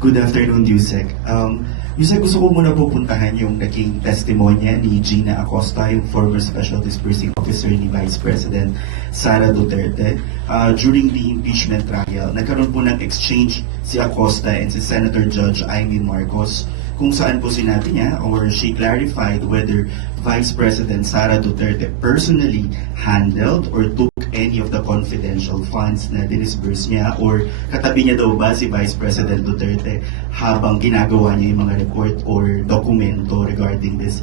Good afternoon, Yusek. Yusek, gusto ko muna pupuntahan yung naging testimonya ni Gina Acosta, yung former Special Disbursing Officer ni Vice President Sara Duterte. During the impeachment trial, nagkaroon po ng exchange si Acosta and si Senator Judge Amy Marcos kung saan po sinabi niya or she clarified whether Vice President Sara Duterte personally handled or took any of the confidential funds na dinisburse niya or katabi niya daw ba si Vice President Duterte habang ginagawa niya yung mga report or dokumento regarding this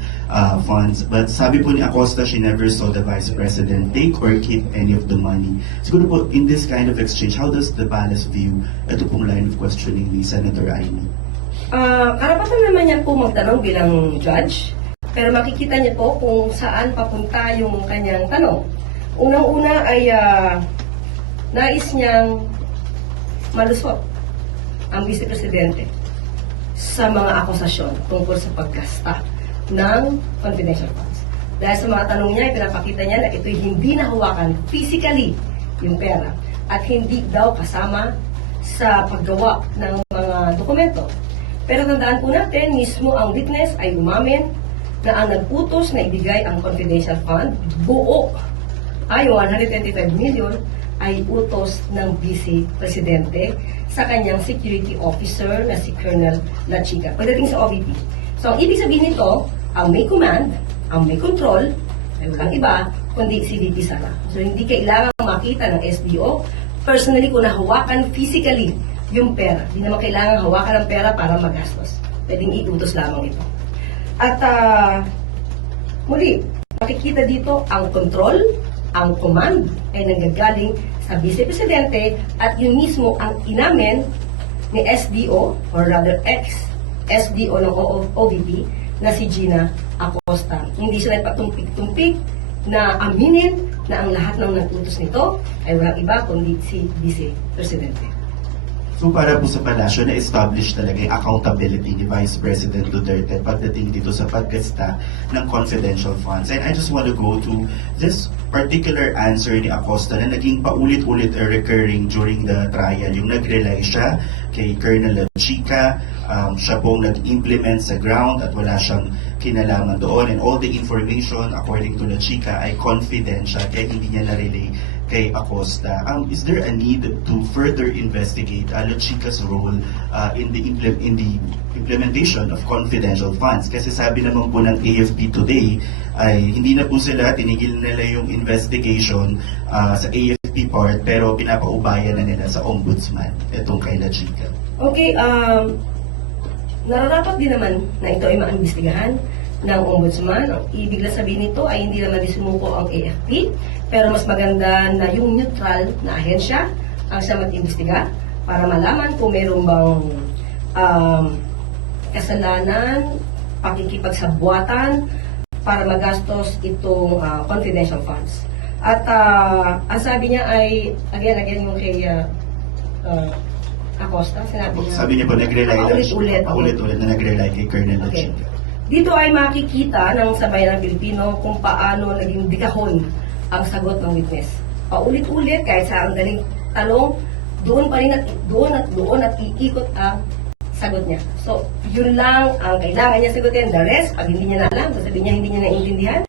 funds. But sabi po ni Acosta, she never saw the Vice President take or keep any of the money. Siguro po, in this kind of exchange, how does the palace view ito pong line of questioning ni Senator Amy? Karapatan naman yan po magtanong bilang judge, pero makikita niyo po kung saan papunta yung kanyang tanong. Unang-una ay nais niyang malusot ang Vice Presidente sa mga akusasyon tungkol sa paggasta ng confidential funds. Dahil sa mga tanong niya, pinapakita niya na ito'y hindi nahawakan physically yung pera at hindi daw kasama sa paggawa ng mga dokumento. Pero tandaan po natin, mismo ang witness ay umamin na ang nag-utos na ibigay ang confidential fund, buo ay 125 million ay utos ng Vice Presidente sa kanyang security officer na si Colonel Lachica pagdating sa OVP. So ang ibig sabihin nito, ang may command, ang may control, ay walang iba, kundi si VP Sara. So hindi kailangan makita ng SDO personally kung nahawakan physically yung pera. Hindi naman kailangan hawakan ng pera para magastos. Pwedeng iutos lamang ito. At muli, makikita dito ang control, ang command ay nanggagaling sa Vice Presidente at yun mismo ang inamin ni SDO or rather ex-SDO ng OVP na si Gina Acosta. Hindi sila patumpik-tumpik na aminin na ang lahat ng nag-utos nito ay walang iba kundi si Vice Presidente. So para po sa palasyo, na-establish talaga yung accountability ni Vice President Duterte pagdating dito sa paggasta ng confidential funds. And I just want to go to this particular answer ni Acosta na naging paulit-ulit recurring during the trial. Yung nag-rely siya kay Colonel Lachica, siya pong nag-implement sa ground at wala siyang kinalaman doon. And all the information, according to Lachica, ay confidential kaya hindi niya na-relay kay Acosta. Is there a need to further investigate Lachica's role in the implementation of confidential funds? Kasi sabi naman po ng AFP today ay hindi na po sila, tinigil nila yung investigation sa AFP part pero pinapaubayan na nila sa ombudsman itong kay Lachica. Okay, nararapat din naman na ito ay maimbestigahan ng ombudsman. Ang ibig na sabihin nito ay hindi naman disumuko ang AFP, pero mas maganda na yung neutral na ahensya ang siya mag-imbestiga para malaman kung mayroong bang kasalanan, pakikipagsabwatan para magastos itong confidential funds. At ang sabi niya ay, again yung kay Acosta, sabi niya po, nag-rely paulit-ulit na nag-rely kay Colonel Lachica. Dito ay makikita ng sabayan ng Pilipino kung paano naging dikahon ang sagot ng witness. Paulit-ulit, kahit sa ang daling talong, doon pa rin at doon at iikot ang sagot niya. So, yun lang ang kailangan niya sagutin. The rest, pag hindi niya na alam, sasabihin niya hindi niya naiintindihan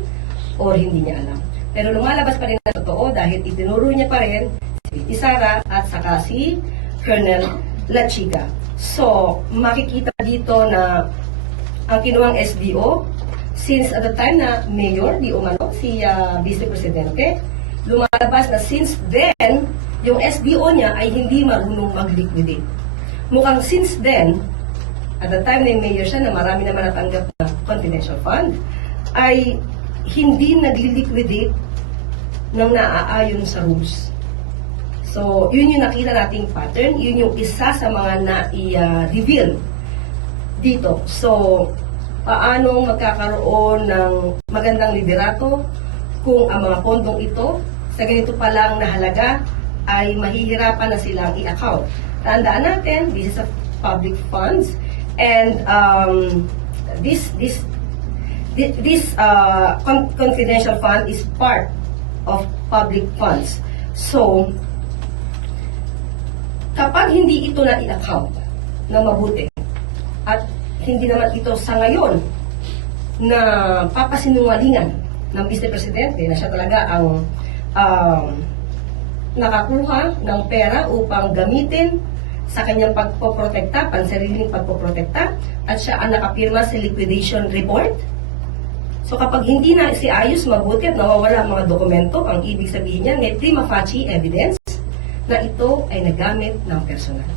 or hindi niya alam. Pero lumalabas pa rin na totoo dahil itinuro niya pa rin si VP Sara at saka si Colonel Lachica. So, makikita dito na ang kinuwang SDO, since at the time na Mayor, di umano, si Vice Presidente, lumalabas na since then, yung SDO niya ay hindi marunong mag-liquidate. Mukhang since then, at the time na Mayor siya, na marami naman natanggap na confidential fund, ay hindi nagli-liquidate ng naaayon sa rules. So, yun yung nakita nating pattern, yun yung isa sa mga na-reveal dito. So, paano magkakaroon ng magandang liderato kung ang mga pondong ito sa ganito pa lang na halaga ay mahihirapan na silang i-account. Tandaan natin, this is a public funds and this confidential fund is part of public funds. So, kapag hindi ito na i-account, ng mabuti. At hindi naman ito sa ngayon na papasinungalingan ng Vice Presidente na siya talaga ang nakakuha ng pera upang gamitin sa kanyang pagpoprotekta, pansariling pagpoprotekta, at siya ang nakapirma sa liquidation report. So kapag hindi na si ayos mabuti at nawawala ang mga dokumento, ang ibig sabihin niya may prima facie evidence na ito ay nagamit ng personal.